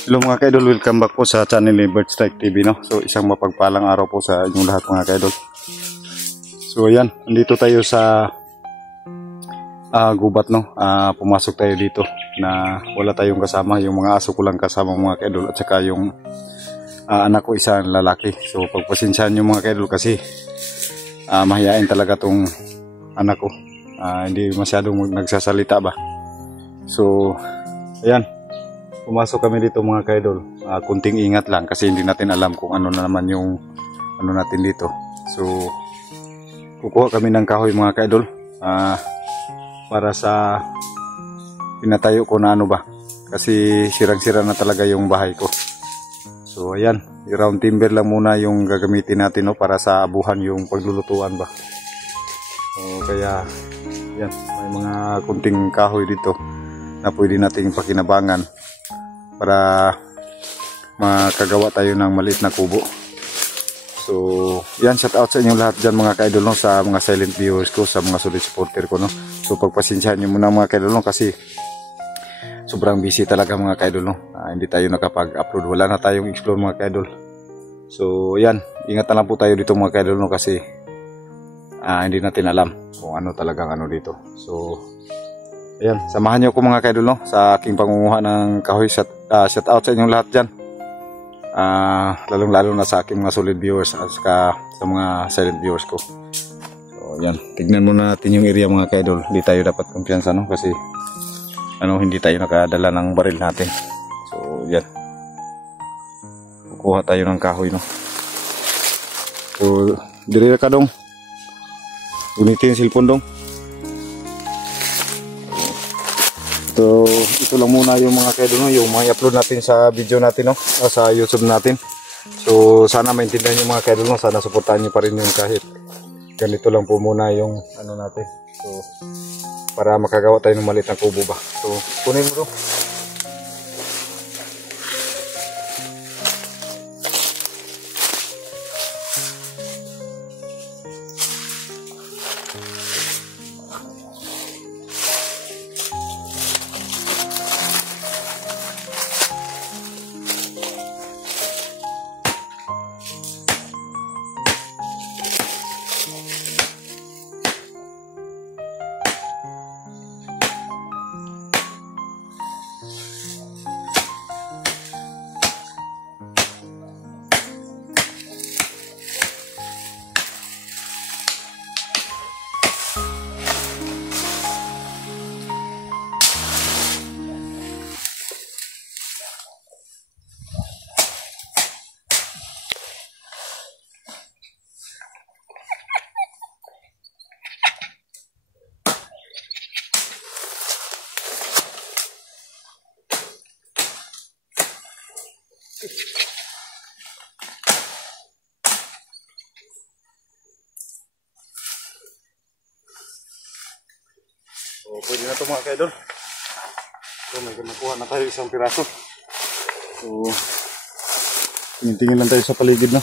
Hello mga kaidol, welcome back po sa channel ni Bird Strike TV, no? So isang mapagpalang araw po sa inyong lahat mga kaidol. So ayan, nandito tayo sa gubat, no? Pumasok tayo dito na wala tayong kasama, yung mga aso ko lang kasama mga kaidol, at saka yung anak ko isang lalaki. So pagpasensyahan nyo mga kaidol kasi mahihain talaga tong anak ko, hindi masyadong nagsasalita ba. So ayan, pumasok kami dito mga kaidol. Kunting ingat lang kasi hindi natin alam kung ano na naman yung ano natin dito. So kukuha kami ng kahoy mga kaidol, para sa pinatayo ko na ano ba, kasi sirang-sira na talaga yung bahay ko. So ayan, round timber lang muna yung gagamitin natin, no, para sa abuhan yung paglulutuan ba. So kaya yan, may mga kunting kahoy dito na pwede nating pakinabangan para makagawa tayo ng maliit na kubo. So yan, shout out sa inyong lahat dyan mga kaidol, no, sa mga silent viewers ko, sa mga solid supporter ko, no. So pagpasensyahan nyo muna mga kaidol, no, kasi sobrang busy talaga mga kaidol, no. Hindi tayo nakapag-upload, wala na tayong explore mga kaidol. So yan, ingat na lang po tayo dito mga kaidol, no, kasi hindi natin alam kung ano talagang ano dito. So ayan, samahan nyo ko mga kaidol, no, sa aking pangunguha ng kahoy. Shout out sa inyong lahat dyan, lalong lalo na sa aking mga solid viewers at saka sa mga silent viewers ko. So ayan, tignan muna natin yung area mga kaidol. Hindi tayo dapat kumpiyansa, no, kasi hindi tayo nakadala ng baril natin. So yan, kukuha tayo ng kahoy, no. So dire ka dong, gunitin cellphone dong. So ito lang muna yung mga kaidol, no, yung mga i-upload natin sa video natin, no, sa YouTube natin. So sana maintindihan nyo mga kaidol, no, sana suportahan nyo pa rin yung kahit ganito lang po muna yung ano natin. So para makagawa tayo ng maliit na kubo ba. So kunin mo to. So pwede na ito mga kaidol. So may nakuha na tayo isang piraso. So tingin lang tayo sa paligid, na.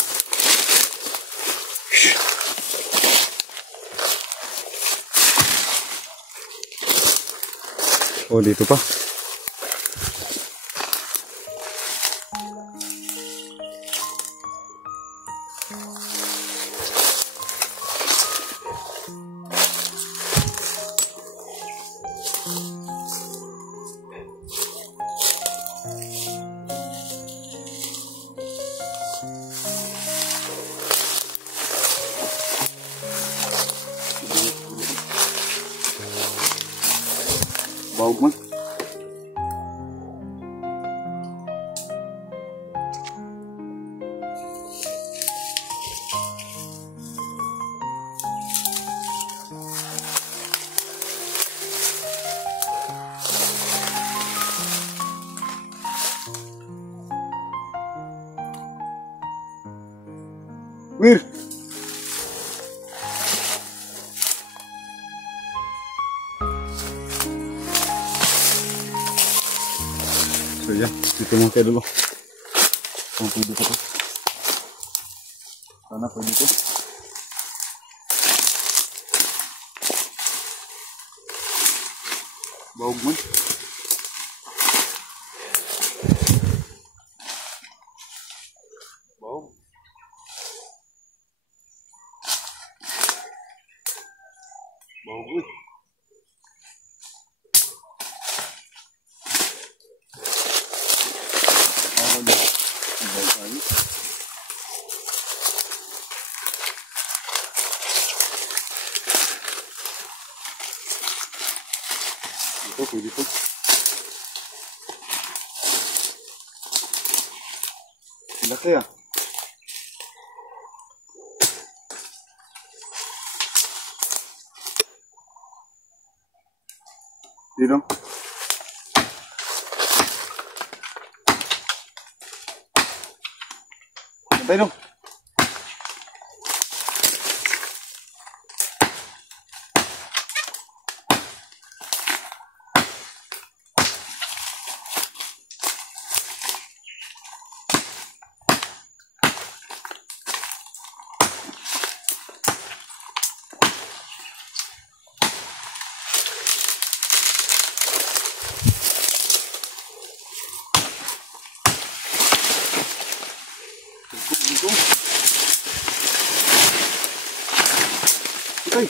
Oh, dito pa. Bawag man. Wir. So yan, dito mga kaidol. Kung pwede ko to. Sana pwede ko. Bawag man. Baboy. Ito, pwede ito. Laki ah. Dito. Bantay dong. Okay.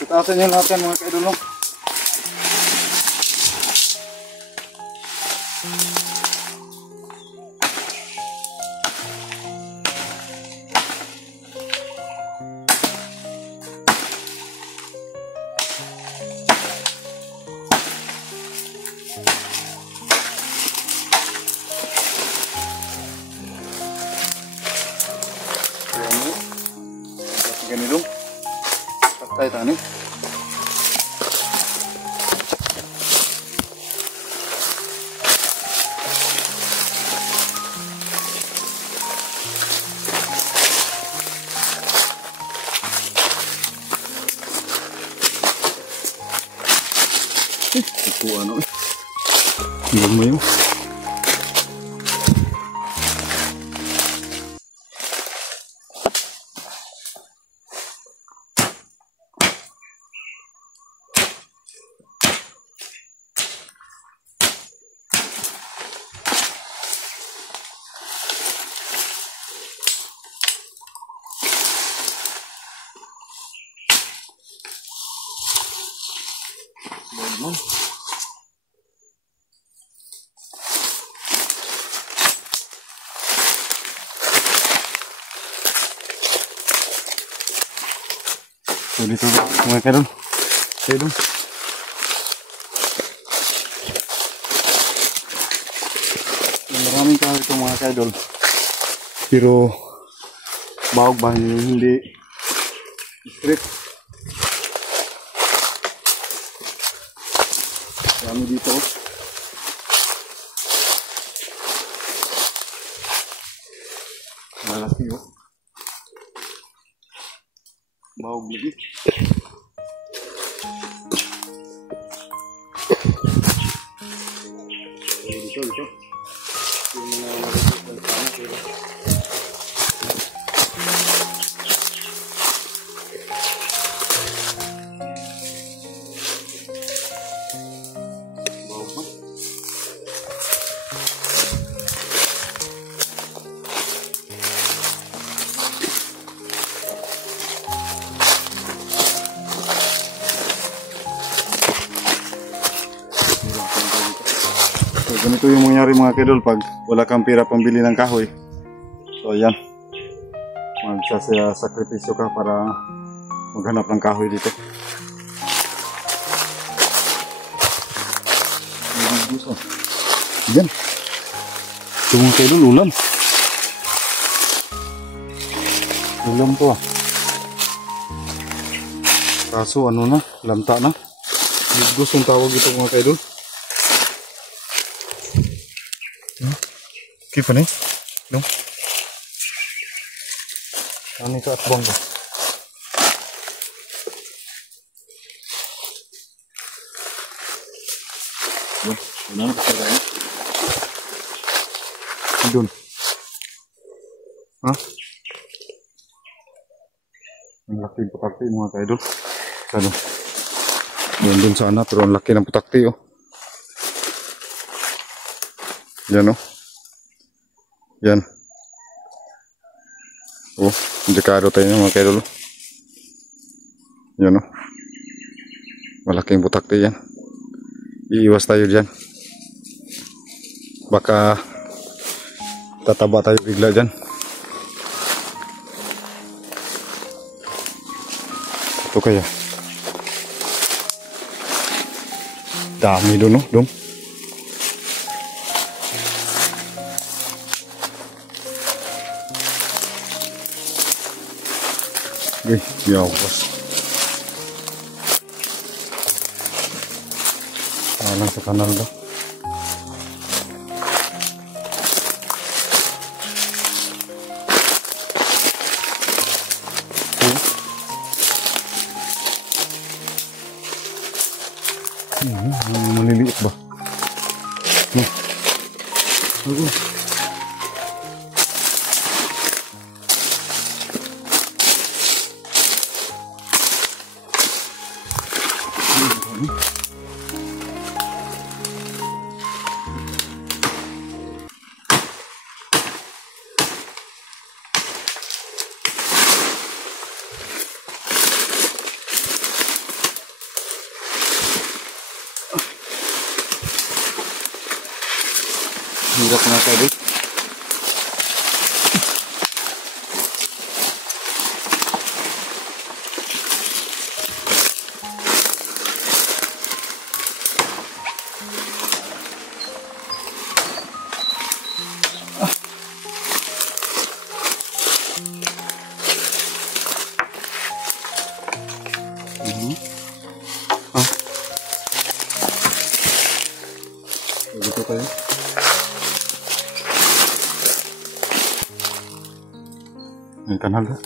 Itaasan nyo lahat yan mga kaidol. Ganito. Patay tani. Ito ano. Hindi mo yun. Bagus. So dito mga kaidol. Kaidol. Maraming kahoy ito mga kaidol. Pero bahog ba hindi straight. Kami dito. Malaki oh. Bahog lagi. Dito. So, ganito yung mangyari mga kaidol pag wala kang pera pambili ng kahoy. So ayan, magsasakripisyo ka para maghanap ng kahoy dito. Ayan, ito mga kaidol, ulam. Ulam to ah. Kaso ano na, lamta na. Bigos ang tawag ito mga kaidol. Kipa nih, dong. Ini ke atbong tuh. Dong, mana caranya? Dun. Hah? Ang laki ng putakti mga kaidol. Ano? Dun sana, pero ang laki ng putakti oh. Yan oh. Yan. Oh, dekado tayo mga kaidol. Yan oh. Malaking butak tayo yan. Iiwas tayo dyan. Baka tataba tayo bigla dyan. Ito kaya. Dami doon, no? Dong. Yawas. Lang sa kanal daw. Maliliit ba? Hirap na tayo. Begitu kayo. May kanal na.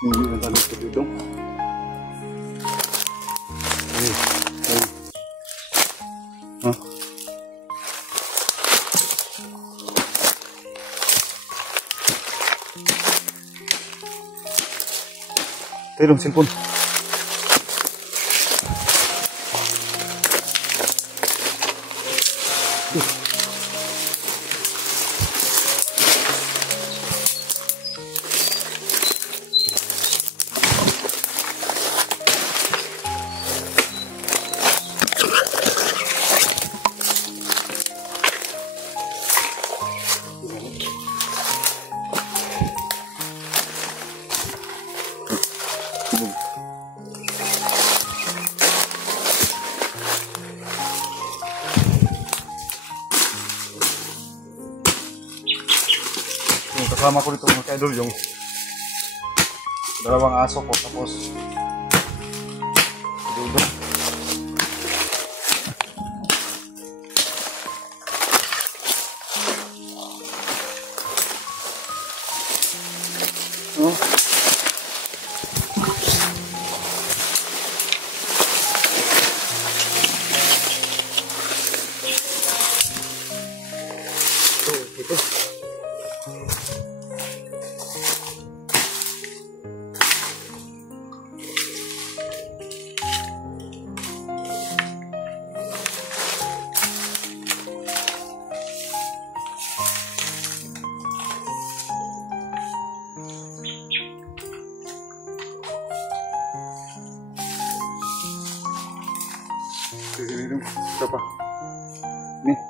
Hindi na tayo ito dito. Hah? Tayo dong, cellphone. Kasama ko dito mga kaidol yung dalawang aso ko, tapos dito. Ito. Ito pa. Nih.